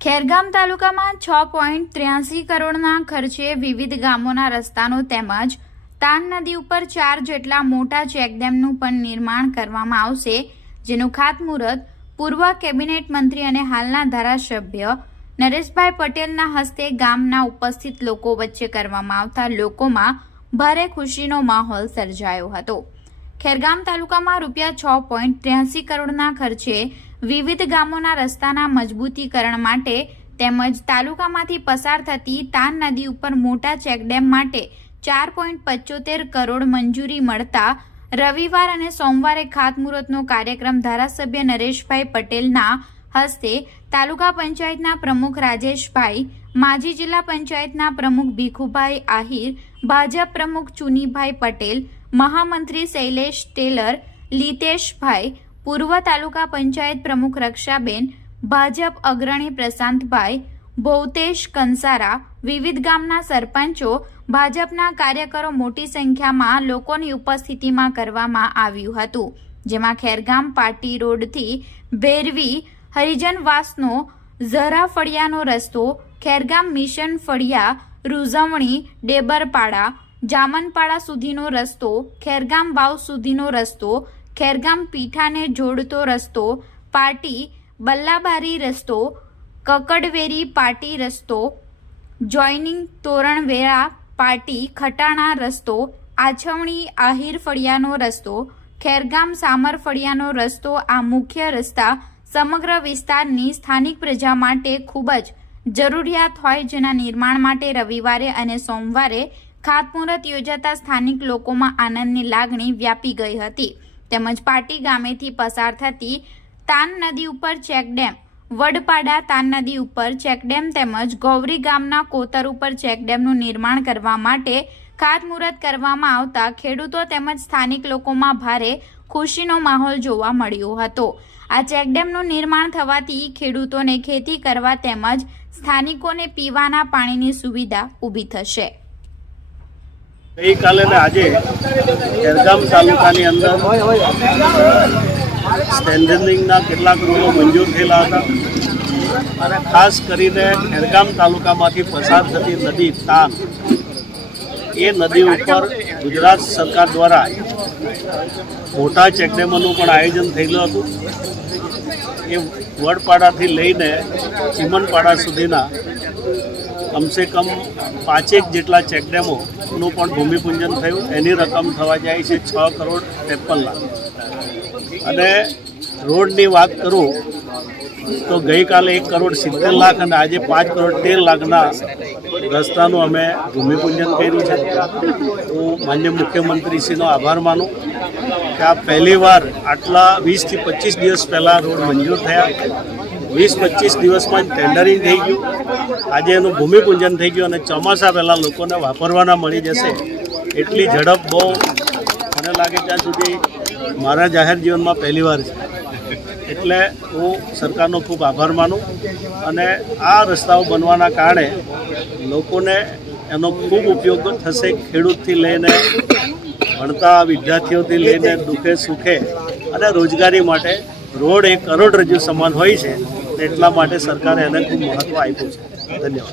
ખેરગામ તાલુકામાં છ પોઈન્ટ ત્ર્યાસી કરોડના ખર્ચે વિવિધ ગામોના રસ્તાનું તેમજ તાન નદી ઉપર ચાર જેટલા મોટા ચેકડેમનું પણ નિર્માણ કરવામાં આવશે, જેનું ખાતમુહૂર્ત પૂર્વ કેબિનેટ મંત્રી અને હાલના ધારાસભ્ય નરેશભાઈ પટેલના હસ્તે ગામના ઉપસ્થિત લોકો વચ્ચે કરવામાં આવતા લોકોમાં ભારે ખુશીનો માહોલ સર્જાયો હતો. ખેરગામ તાલુકામાં રૂપિયા છ પોઈન્ટ ત્ર્યાસી કરોડના ખર્ચે વિવિધ ગામોના રસ્તાના મજબૂતીકરણ માટે તેમજ તાલુકામાંથી પસાર થતી તાન નદી ઉપર મોટા ચેકડેમ માટે ચાર પોઈન્ટ પચોતેર કરોડ મંજૂરી મળતા રવિવાર અને સોમવારે ખાતમુહૂર્તનો કાર્યક્રમ ધારાસભ્ય નરેશભાઈ પટેલના હસ્તે તાલુકા પંચાયતના પ્રમુખ રાજેશભાઈ, માજી જિલ્લા પંચાયતના પ્રમુખ ભીખુભાઈ આહિર, ભાજપ પ્રમુખ ચુનીભાઈ પટેલ, મહામંત્રી શૈલેષ ટેલર, લીતેશભાઈ પૂર્વ તાલુકા પંચાયત પ્રમુખ રક્ષાબેન, ભાજપ અગ્રણી પ્રશાંતભાઈ ભૌતેશ કંસારા, વિવિધ ગામના સરપંચો, ભાજપના કાર્યકરો મોટી સંખ્યામાં લોકોની ઉપસ્થિતિમાં કરવામાં આવ્યું હતું, જેમાં ખેરગામ પાટી રોડથી ભેરવી હરિજનવાસનો ઝરા ફળિયાનો રસ્તો, ખેરગામ મિશન ફળિયા, રૂઝવણી, ડેબરપાડા, જામનપાડા સુધીનો રસ્તો, ખેરગામ વાવ સુધીનો રસ્તો ખેરગામ પીઠાને જોડતો રસ્તો પાટી બલ્લાબારી રસ્તો, કકડવેરી પાટી રસ્તો, જોઈનિંગ તોરણવેરા પાટી ખટાણા રસ્તો, આછવણી આહિર ફળિયાનો રસ્તો, ખેરગામ સામર ફળિયાનો રસ્તો આ મુખ્ય રસ્તા સમગ્ર વિસ્તારની સ્થાનિક પ્રજા માટે ખૂબ જ જરૂરિયાત હોય જેના નિર્માણ માટે રવિવારે અને સોમવારે ખાતમુહૂર્ત યોજાતા સ્થાનિક લોકોમાં આનંદની લાગણી વ્યાપી ગઈ હતી. તેમજ પાટી ગામેથી પસાર થતી તાન નદી ઉપર ચેકડેમ વડપાડા તાન નદી ઉપર ચેકડેમ તેમજ ગૌરી ગામના કોતર ઉપર ચેકડેમનું નિર્માણ કરવા માટે ખાતમુહૂર્ત કરવામાં આવતા ખેડૂતો તેમજ સ્થાનિક લોકોમાં ભારે ખુશીનો માહોલ જોવા મળ્યો હતો. આ ચેકડેમનું નિર્માણ થવાથી ખેડૂતોને ખેતી કરવા તેમજ સ્થાનિકોને પીવાના પાણીની સુવિધા ઊભી થશે. ગઈકાલે ને આજે ખેરગામ તાલુકાની અંદર સ્ટેન્ડર્ડિંગના કેટલાક રૂલો મંજૂર થયેલા હતા. અને ખાસ કરીને ખેરગામ તાલુકામાંથી પસાર થતી નદી તાન, એ નદી ઉપર ગુજરાત સરકાર દ્વારા મોટા ચેકડેમોનું પણ આયોજન થયેલું હતું. એ વડપાડાથી લઈને ચીમનપાડા સુધીના કમસે કમ પાંચેક જેટલા ચેકડેમોનું પણ ભૂમિપૂજન થયું. એની રકમ થવા જાય છે છ કરોડ ત્રેપન લાખ. અને રોડની વાત કરું, તો ગઈકાલે એક કરોડ સિત્તેર લાખ અને આજે પાંચ કરોડ તેર લાખના રસ્તાનું અમે ભૂમિપૂજન કર્યું છે. હું માન્ય મુખ્યમંત્રીશ્રીનો આભાર માનું કે આ પહેલીવાર આટલા વીસથી પચીસ દિવસ પહેલાં રોડ મંજૂર થયા. વીસ પચીસ દિવસમાં જ ટેન્ડરિંગ થઈ ગયું. આજે એનું ભૂમિપૂજન થઈ ગયું અને ચોમાસા પહેલાં લોકોને વાપરવાના મળી જશે. એટલી ઝડપ બહુ. મને લાગે ત્યાં સુધી મારા જાહેર જીવનમાં પહેલીવાર છે. એટલે હું સરકારનો ખૂબ આભાર માનું અને આ રસ્તાઓ બનવાના કારણે લોકોને એનો ખૂબ ઉપયોગ થશે ખેડૂતથી લઈને ભણતા વિદ્યાર્થીઓથી લઈને દુઃખે સુખે અને રોજગારી માટે રોડ એ કરોડરજ્જુ સમાન હોય છે એટલા માટે સરકારે એને ખૂબ મહત્ત્વ આપ્યું છે. 真的